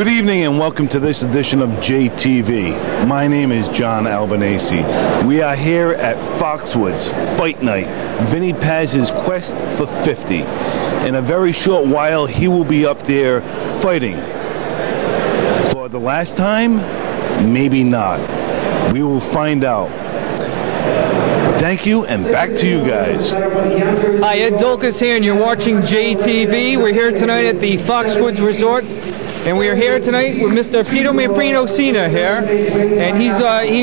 Good evening and welcome to this edition of JTV. My name is John Albanese. We are here at Foxwoods Fight Night, VinnyPaz's quest for 50. In a very short while, he will be up there fighting. For the last time? Maybe not. We will find out. Thank you, and back to you guys. Hi, Ed Zolkas here, and you're watching JTV. We're here tonight at the Foxwoods Resort, and we are here tonight with Mr. Peter Manfrino Sr. here, and he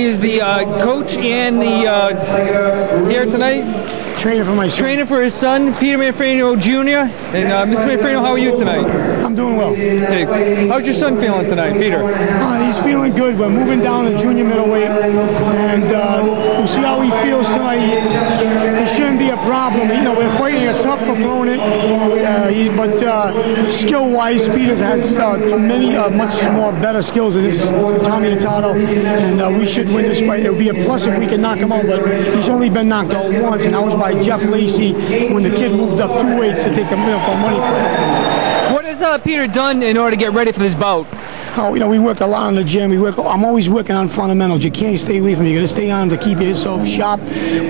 is the coach and the here tonight. Trainer for my son. Trainer for his son, Peter Manfrino Jr. And Mr. Manfrino, how are you tonight? I'm doing well. Okay. How's your son feeling tonight, Peter? He's feeling good. We're moving down to junior middleweight, and we'll see how he feels tonight. It shouldn't be a problem. You know, we're fighting a tough opponent, but skill-wise, Peter has many much more better skills than his Tommy Atato, and we should win this fight. It would be a plus if we can knock him out, but he's only been knocked out once, and that was by Jeff Lacey when the kid moved up 2 weights to take a money fight. What has Peter done in order to get ready for this bout? Oh, you know, we work a lot in the gym. I'm always working on fundamentals. You can't stay away from it. You got to stay on them to keep yourself sharp,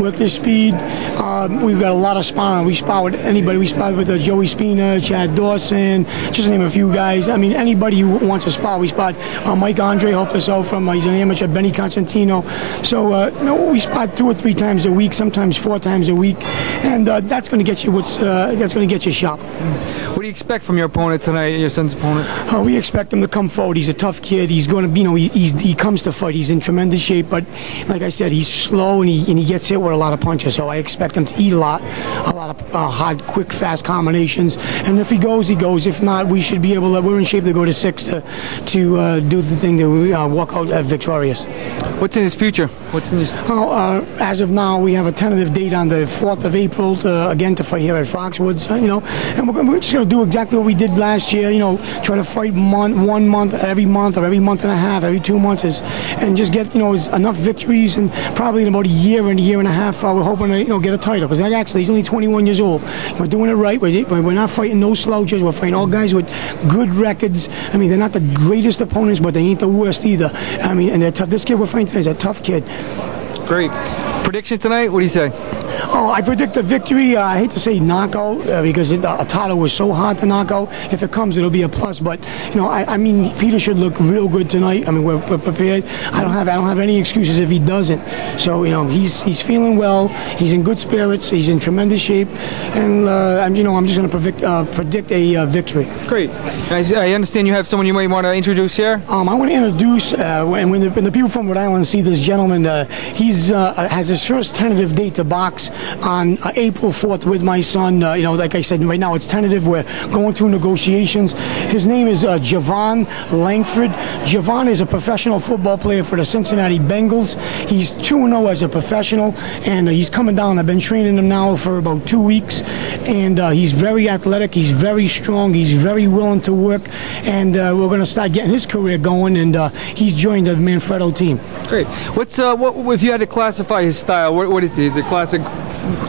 work the speed. We've got a lot of sparring. We spar with anybody. We spar with Joey Spina, Chad Dawson, just to name a few guys. I mean, anybody who wants to spar, we spar. Mike Andre helped us out from, he's an amateur, Benny Constantino. So, we spar 2 or 3 times a week, sometimes 4 times a week, and that's going to get you that's going to get you sharp. What do you expect from your opponent tonight, your son's opponent? We expect him to come forward. He's a tough kid. He's going to, you know, he comes to fight. He's in tremendous shape, but like I said, he's slow and he gets hit with a lot of punches. So I expect him to eat a lot of hard, quick, fast combinations. And if he goes, he goes. If not, we should be able to. We're in shape to go to 6 to do the thing to walk out victorious. What's in his future? What's in his? As of now, we have a tentative date on the 4th of April again to fight here at Foxwoods. You know, and we're just going to do exactly what we did last year. You know, try to fight 1 month every month or every month and a half, every 2 months, and just get, you know, enough victories, and probably in about a year and a half, we're hoping to, you know, get a title, because actually he's only 21 years old. We're doing it right. We're not fighting no slouches. We're fighting all guys with good records. I mean, they're not the greatest opponents, but they ain't the worst either. I mean, and they're tough. This kid we're fighting today is a tough kid. Great. Prediction tonight? What do you say? Oh, I predict a victory. I hate to say knockout because Atato was so hard to knock out. If it comes, it'll be a plus. But you know, I mean, Peter should look real good tonight. I mean, we're prepared. I don't have any excuses if he doesn't. So you know, he's feeling well. He's in good spirits. He's in tremendous shape, and I'm just going to predict a victory. Great. I understand you have someone you might want to introduce here. I want to introduce when the people from Rhode Island see this gentleman. He's has his first tentative date to box on April 4th with my son. You know, like I said, right now it's tentative. We're going through negotiations. His name is Javon Langford. Javon is a professional football player for the Cincinnati Bengals. He's 2-0 as a professional, and he's coming down. I've been training him now for about 2 weeks, and he's very athletic. He's very strong. He's very willing to work, and we're going to start getting his career going, and he's joined the Manfredo team. Great. What if you had to classify his style? What is he? Is it classic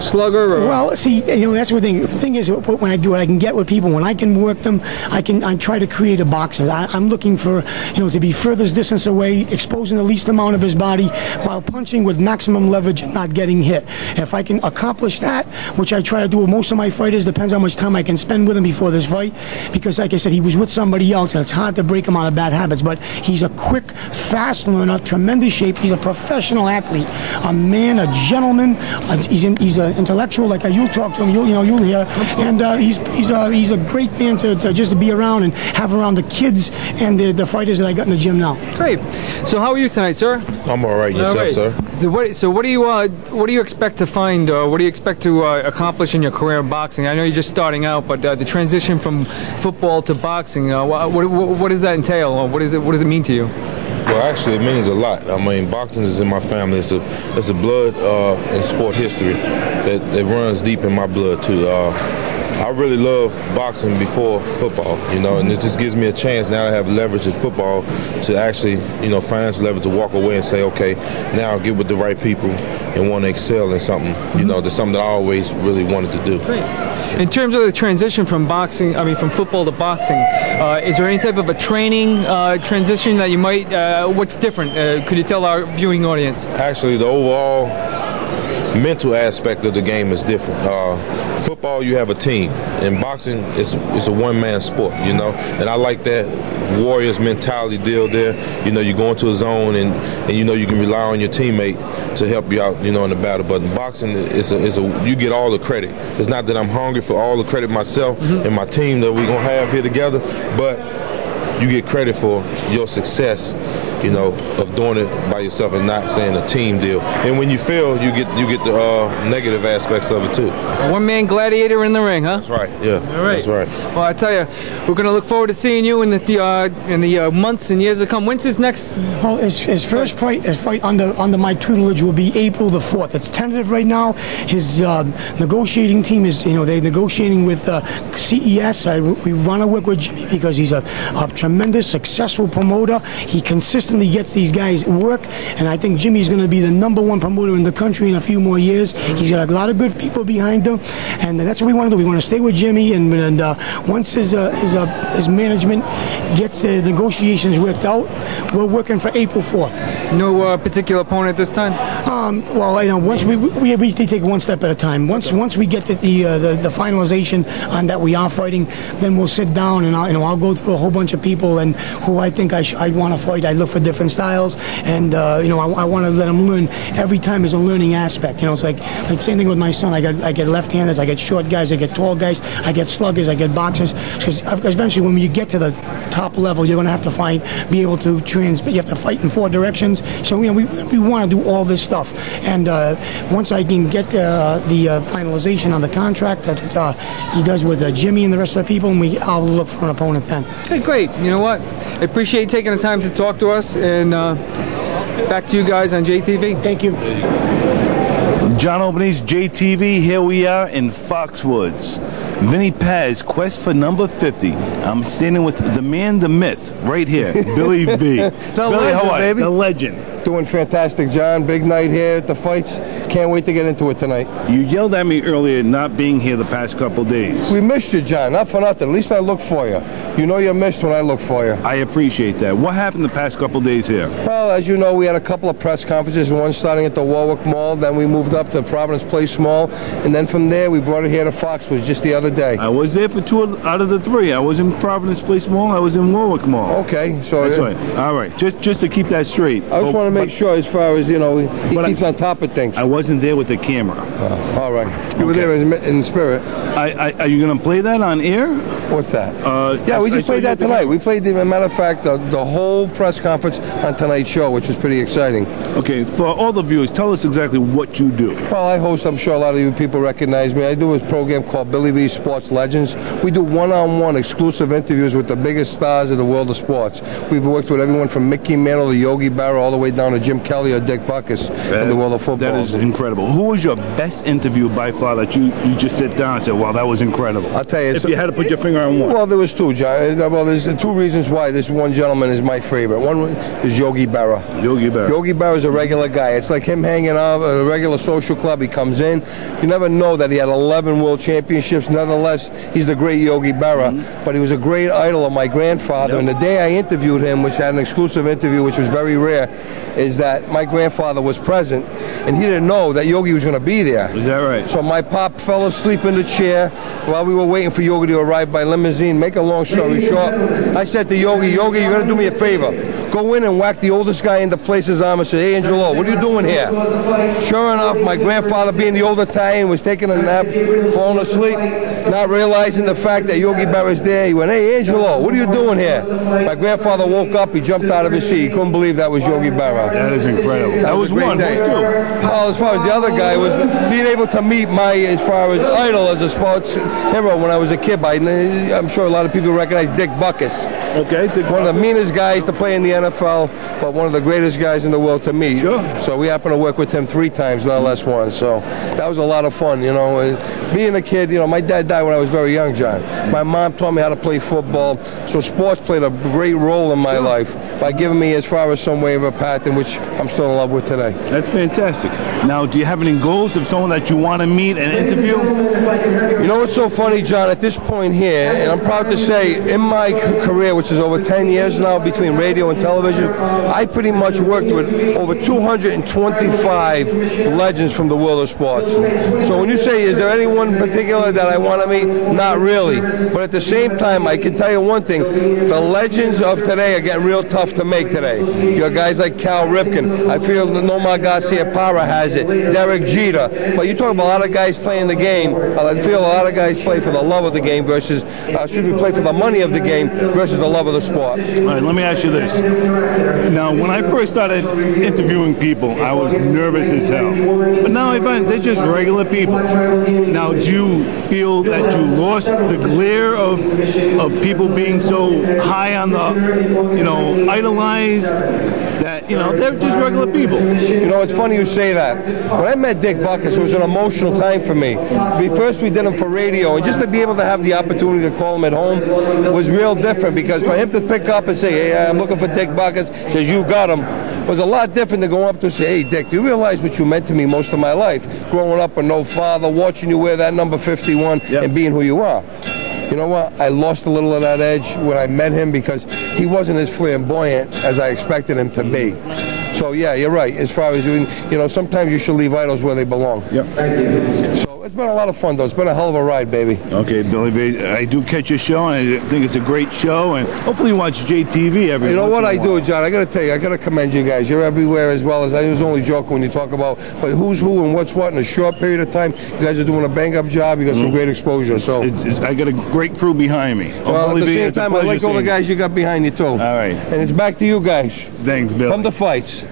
slugger? Or? Well, see, you know, that's the thing. The thing is, when I do what I can get with people, when I can work them, I try to create a boxer. I'm looking for, you know, to be furthest distance away, exposing the least amount of his body, while punching with maximum leverage and not getting hit. If I can accomplish that, which I try to do with most of my fighters, depends how much time I can spend with him before this fight, because like I said, he was with somebody else, and it's hard to break him out of bad habits. But he's a quick, fast learner, tremendous shape. He's a professional athlete, a man, a gentleman. He's an intellectual, like you'll talk to him, you'll hear, and he's a great man to just be around and have around the kids and the fighters that I got in the gym now. Great. So how are you tonight, sir? I'm all right. Yourself, sir? So what do you expect to find? What do you expect to accomplish in your career in boxing? I know you're just starting out, but the transition from football to boxing, what does that entail? What does it mean to you? Well, actually, it means a lot. I mean, boxing is in my family. It's a blood and sport history that runs deep in my blood too. I really love boxing before football, you know, and it just gives me a chance now to have leverage in football to actually, you know, financial leverage to walk away and say, okay, now I'll get with the right people and want to excel in something, you know, that's something that I always really wanted to do. Great. In terms of the transition from boxing, I mean from football to boxing, is there any type of a training transition that you might, what's different? Could you tell our viewing audience? Actually, the overall mental aspect of the game is different. Football, you have a team. In boxing, it's a one-man sport, you know, and I like that Warriors mentality deal there. You know, you go into a zone and you know you can rely on your teammate to help you out, you know, in the battle. But in boxing, you get all the credit. It's not that I'm hungry for all the credit myself and my team that we're going to have here together, but you get credit for your success, you know, of doing it by yourself and not saying a team deal. And when you fail, you get the negative aspects of it too. One-man gladiator in the ring, huh? That's right. Yeah. All right. That's right. Well, I tell you, we're going to look forward to seeing you in the months and years to come. When's his next? Well, his first fight under my tutelage will be April the 4th. It's tentative right now. His negotiating team is, you know, they're negotiating with CES. We want to work with Jimmy because he's a tremendous, successful promoter. He consistently gets these guys work, and I think Jimmy's going to be the #1 promoter in the country in a few more years. He's got a lot of good people behind him, and that's what we want to do. We want to stay with Jimmy, and once his management gets the negotiations worked out, we're working for April 4th. No particular opponent this time? Well, you know, once we take one step at a time. Once we get the finalization on that we are fighting, then we'll sit down and I'll go through a whole bunch of people and who I think I'd want to fight. I look for different styles, and you know, I want to let them learn. Every time is a learning aspect. You know, it's like same thing with my son. I get left-handers, I get short guys, I get tall guys, I get sluggers, I get boxers. Because eventually, when you get to the top level, you're going to have to be able to you have to fight in 4 directions. So you know, we want to do all this stuff. And once I can get the finalization on the contract that he does with Jimmy and the rest of the people, and I'll look for an opponent then. Okay, great. You know what? I appreciate you taking the time to talk to us, and back to you guys on JTV. Thank you. John Albanese, JTV. Here we are in Foxwoods. VinnyPaz, quest for number 50. I'm standing with the man, the myth, right here, Billy V. The Billy, legend, how are you? baby. The legend. Doing fantastic, John. Big night here at the fights. Can't wait to get into it tonight. You yelled at me earlier not being here the past couple days. We missed you, John. Not for nothing. At least I look for you. You know you're missed when I look for you. I appreciate that. What happened the past couple days here? Well, as you know, we had a couple of press conferences, one starting at the Warwick Mall, then we moved up to Providence Place Mall, and then from there we brought it here to Foxwoods just the other day. I was there for 2 out of the 3. I was in Providence Place Mall. I was in Warwick Mall. Okay, so That's right. All right. Just to keep that straight. I just want to make sure, as far as, you know, he keeps on top of things. I wasn't there with the camera. All right. You were there in spirit. Are you going to play that on air? What's that? Yeah, we just played that tonight. We played, as a matter of fact, the whole press conference on tonight's show, which was pretty exciting. Okay, for all the viewers, tell us exactly what you do. Well, I host, I'm sure a lot of you people recognize me. I do a program called Billy V Sports Legends. We do one-on-one exclusive interviews with the biggest stars of the world of sports. We've worked with everyone from Mickey Mantle to Yogi Berra all the way down to Jim Kelly or Dick Butkus in the world of football. That is incredible. Who was your best interview by far that you just sit down and say, wow, that was incredible? I'll tell you. If you had to put your finger on one. Well, there was 2, John. Well, there's 2 reasons why this one gentleman is my favorite. One is Yogi Berra. Yogi Berra. Yogi Berra is a regular guy. It's like him hanging out at a regular social club. He comes in. You never know that he had 11 world championships. Nonetheless, he's the great Yogi Berra. But he was a great idol of my grandfather. Yep. And the day I interviewed him, which had an exclusive interview, which was very rare, is that my grandfather was present, and he didn't know that Yogi was going to be there. Is that right? So my pop fell asleep in the chair while we were waiting for Yogi to arrive by limousine. Make a long story short, I said to Yogi, Yogi, you got to do me a favor. Go in and whack the oldest guy into place's arm and say, hey, Angelo, what are you doing here? Sure enough, my grandfather, being the old Italian, was taking a nap, falling asleep, not realizing the fact that Yogi Berra's there. He went, hey, Angelo, what are you doing here? My grandfather woke up. He jumped out of his seat. He couldn't believe that was Yogi Berra. That is incredible. That was a great one. day. What was 2? Well, as far as the other guy was being able to meet my, as far as idol as a sports hero when I was a kid. I'm sure a lot of people recognize Dick Butkus. Okay. One of the meanest guys to play in the NFL, but one of the greatest guys in the world to meet. Sure. So we happened to work with him 3 times, not less one. So that was a lot of fun, you know. And being a kid, you know, my dad died when I was very young, John. My mom taught me how to play football. So sports played a great role in my life by giving me as far as some way of a path in which I'm still in love with today. That's fantastic. Now, do you have any goals of someone that you want to meet and interview? You know what's so funny, John? At this point here, and I'm proud to say, in my career, which is over 10 years now between radio and television, I pretty much worked with over 225 legends from the world of sports. So when you say, is there anyone in particular that I want to meet? Not really. But at the same time, I can tell you one thing. The legends of today are getting real tough to make today. You have guys like Cal Ripken. I feel that Nomar Garcia-Parra has it. Derek Jeter. But you talk about a lot of guys playing the game. I feel a lot of guys play for the love of the game versus, play for the money of the game versus the love of the sport. All right, let me ask you this. Now, when I first started interviewing people, I was nervous as hell. But now I find they're just regular people. Now, do you feel that you lost the glare of people being so high on the, idolized, that, they're just regular people? You know, it's funny you say that. When I met Dick Butkus, it was an emotional time for me. First we did him for radio, and just to be able to have the opportunity to call him at home was real different, because for him to pick up and say, hey, I'm looking for Dick Butkus, says, you got him, was a lot different than going up to him and say, hey, Dick, do you realize what you meant to me most of my life? Growing up with no father, watching you wear that number 51, and being who you are. You know what? I lost a little of that edge when I met him, because he wasn't as flamboyant as I expected him to be. So, yeah, you're right. As far as, sometimes you should leave idols where they belong. Yep. Thank you. So it's been a lot of fun, though. It's been a hell of a ride, baby. Okay, Billy V, I do catch your show, and I think it's a great show, and hopefully you watch JTV every. You know what I do, John? I got to tell you, I got to commend you guys. You're everywhere as well as I was only joking when you talk about, but who's who and what's what in a short period of time. You guys are doing a bang-up job. You got some great exposure. So I got a great crew behind me. Well, at the same time, I like all the guys you got behind you too. All right. And it's back to you guys. Thanks, Bill. Come to fights.